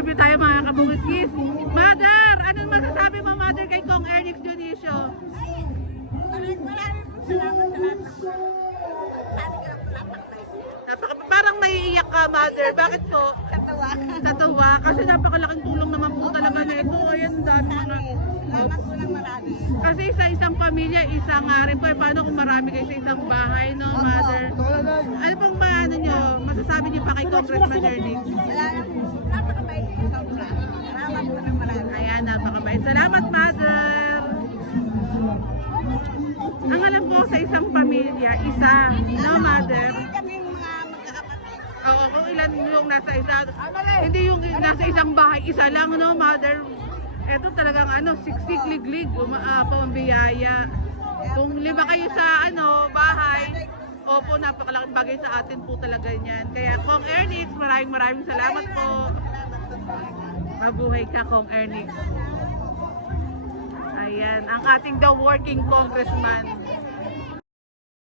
interview tayo mga kabungis. Mother, anong masasabi mo Mother kay Kong Ernix Dionisio? Maraming po salamat sa lahat ng sabi ka lang po napakabait niya. Parang naiiyak ka Mother, bakit po? Sa tawa. Sa tuwa, kasi napakalaking tulong naman po talaga nito. Ayan, dami mga... Salamat po ng marami. Kasi isang pamilya, isang rin po. Paano kung marami kayo sa isang bahay, no, Mother? Ano pong ano nyo, masasabi niyo pa kay Congressman Ernix? Wala na po. Napakabait po sobra. Salamat po ng marami. Ayan, napakabait. Salamat, Mother! Ang alam ko sa isang pamilya, isa, no, Mother? Hindi kami mga magkakapatid. Oo, kung ilan yung nasa isa, hindi yung nasa isang bahay, isa lang, no, Mother? Ito talagang ano, 60 liglig, pambiyaya. Kung 5 kayo sa bahay, opo, napakalaking bagay sa atin po talaga yan. Kaya Kong Ernix, maraming salamat po. Mabuhay ka, Kong Ernix. Ayan, ang ating the working congressman.